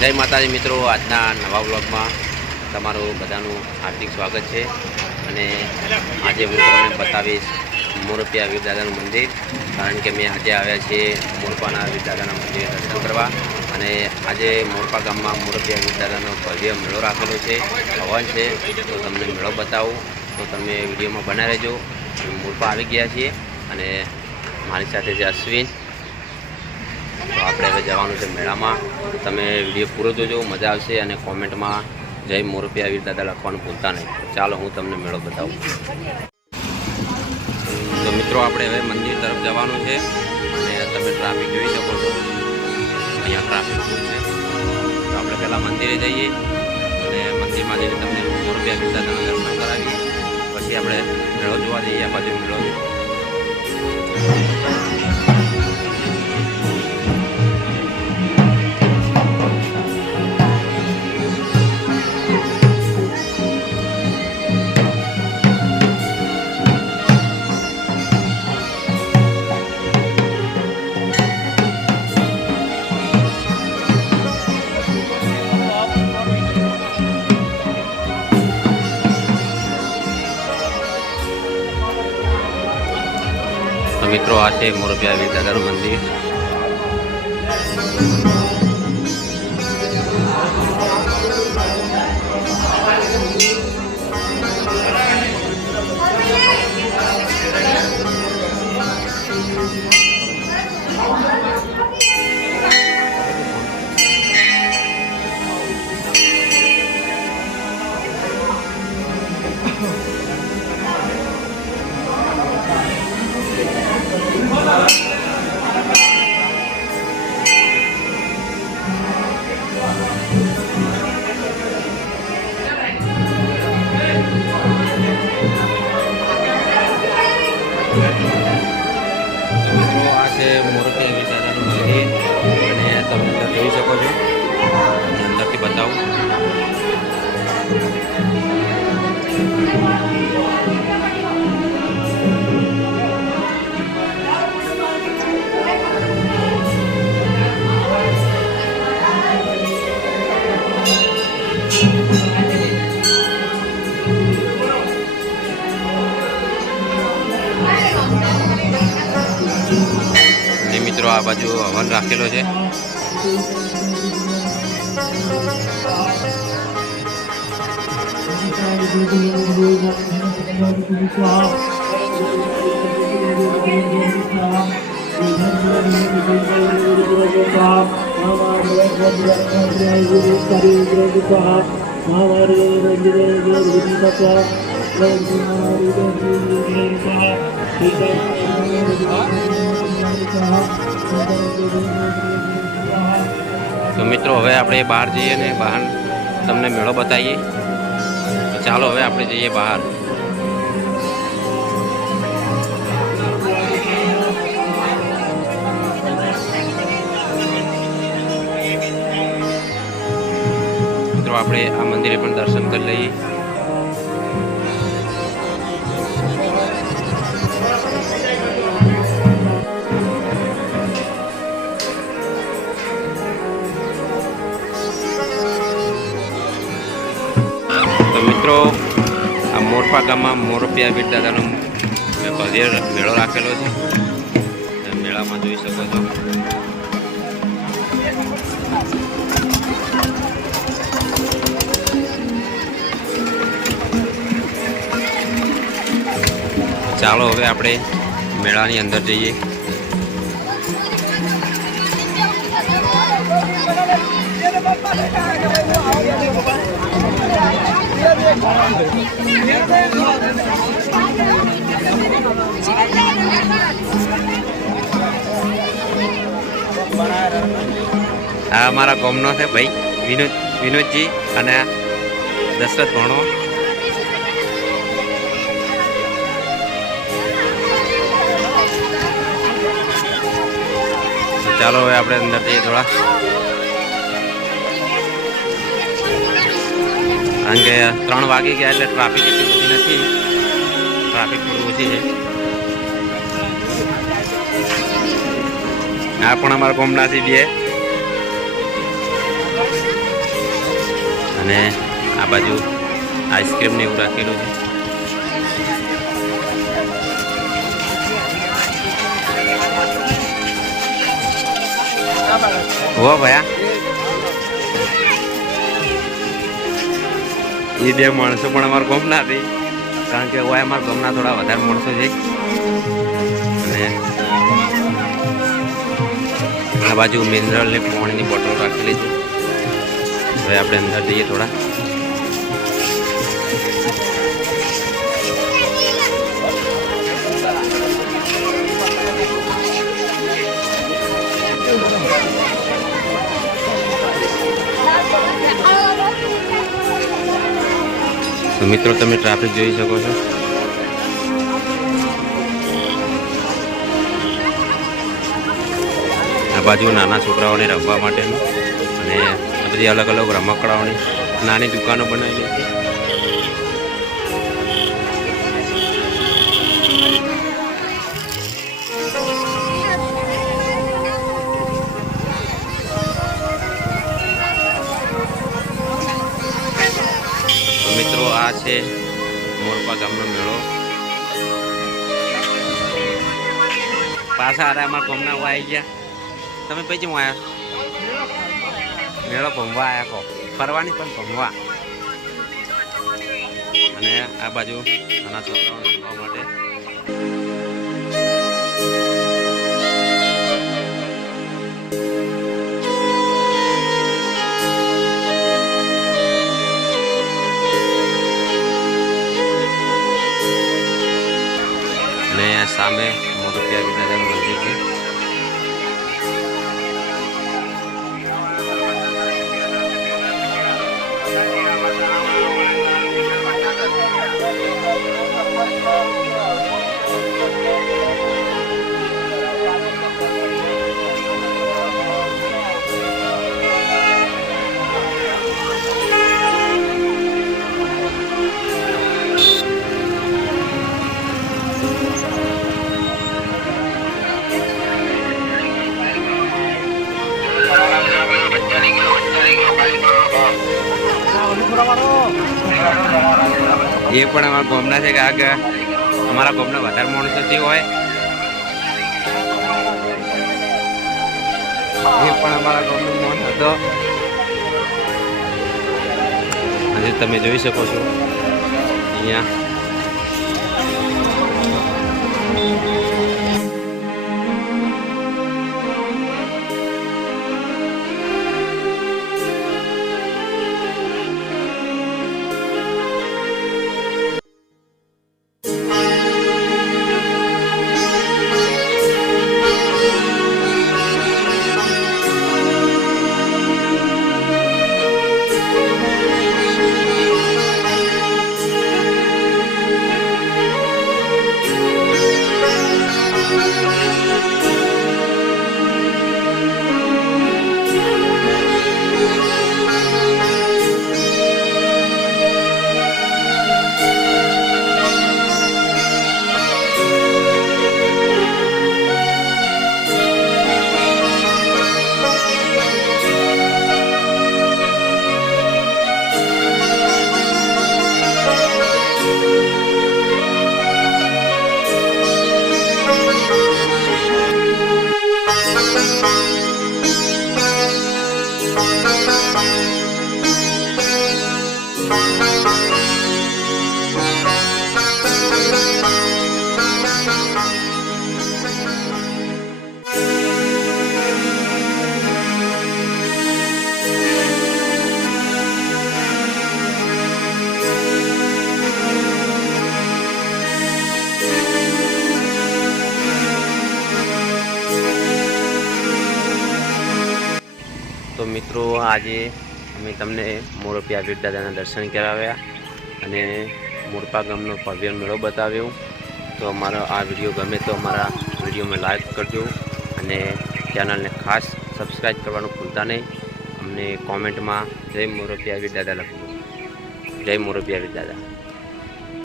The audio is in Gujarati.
જય માતાજી મિત્રો, આજના નવા બ્લોગમાં તમારું બધાનું હાર્દિક સ્વાગત છે. અને આજે હું તમને બતાવીશ મોરપિયા વીરદાદાનું મંદિર, કારણ કે મેં આજે આવ્યા છીએ મોરપાના વીરદાદાના મંદિરે દર્શન કરવા. અને આજે મોરપા ગામમાં મોરપિયા વીરદાદાનો ભવ્ય મેળો રાખેલો છે હવન છે. તો તમને મેળો બતાવું. તો તમે વિડીયોમાં બના રહેજો. મોરપા આવી ગયા છીએ. અને મારી સાથે છે અશ્વિન. તો આપણે હવે જવાનું છે મેળામાં. તમે વીડિયો પૂરો જોજો, મજા આવશે અને કોમેન્ટમાં જય મોરપી આવી દાદા લખવાનું ભૂલતા નહીં. ચાલો હું તમને મેળો બતાવું. તો મિત્રો, આપણે હવે મંદિર તરફ જવાનું છે અને તમે ટ્રાફિક જોઈ શકો છો. અહીંયા ટ્રાફિક છે. તો આપણે પહેલાં મંદિરે જઈએ અને મંદિરમાં જઈને તમને મોરપી આવી દાદાના દર્શન કરાવીએ. પછી આપણે મેળો જોવા જઈએ, આ બાજુ મેળો મિત્રો આ છે મોરબી દાદાનું મંદિર. છે મૂર્તિ દાદાનું મંદિર. અને તમે અંદર જોઈ શકો છો. અંદરથી બતાવું. આ બાજુ હવન રાખેલો છે. તો મિત્રો, હવે આપણે બહાર જઈએ ને બહાર તમને મેળો બતાવીએ. તો ચાલો હવે આપણે જઈએ બહાર. મિત્રો, આપણે આ મંદિરે પણ દર્શન કરી લઈએ. મોરપા ગામમાં મોરપિયા વીર દાદાનો ભવ્ય મેળો રાખેલો છે. મેળામાં જોઈ શકો છો. ચાલો હવે આપણે મેળાની અંદર જઈએ. આ અમારા કોમનો છે ભાઈ, વિનોદ, વિનોદજી અને દશરથ ભણો. ચાલો હવે આપણે અંદર જઈએ થોડા. કારણ કે ત્રણ વાગી ગયા એટલે ટ્રાફિક એટલી બધી નથી. ટ્રાફિક થોડી ઓછી છે. આ પણ અમારા ગોમનાથી બે. અને આ બાજુ આઈસ્ક્રીમને એવું રાખેલું છે. હો ભયા. એ બે માણસો પણ અમારા ગામના હતી કારણ કે હોય અમારા ગમના થોડા વધારે માણસો છે. અને આ બાજુ મિનરલ ને પાણીની બોટલ રાખેલી છે. હવે આપણે અંદર જઈએ થોડા. તો મિત્રો, તમે ટ્રાફિક જોઈ શકો છો. આ બાજુ નાના છોકરાઓને રમવા માટેનું અને બધી અલગ અલગ રમકડાઓની નાની દુકાનો બનાવી છે. આ છે મોરપા ગામનો મેળો. પાછા આરા અમારા ગામના ઉવા આવી ગયા. તમે પછી હું આવ્યા? મેળો ભમવા આવ્યા કહો. ફરવાની પણ ભમવા. અને આ બાજુ નાના છોકરાઓને રમવા માટે અને સામે મોટું એ પણ અમારા ગોમના છે કે આગળ અમારા ગોમના વધારે માણસો જે હોય. એ પણ અમારા ગોમનું મોન હતો. આજે તમે જોઈ શકો છો. અહીંયા. તો આજે અમે તમને મોરપિયા વીર દાદાના દર્શન કરાવ્યા અને મોરપા ગામનો ભવ્ય મેળો બતાવ્યો. તો અમારો આ વીડિયો ગમે તો અમારા વિડીયોમાં લાઈક કરજો અને ચેનલને ખાસ સબસ્ક્રાઈબ કરવાનું ભૂલતા નહીં. અમને કોમેન્ટમાં જય મોરપિયા દાદા લખજો. જય મોરપિયા વીર દાદા.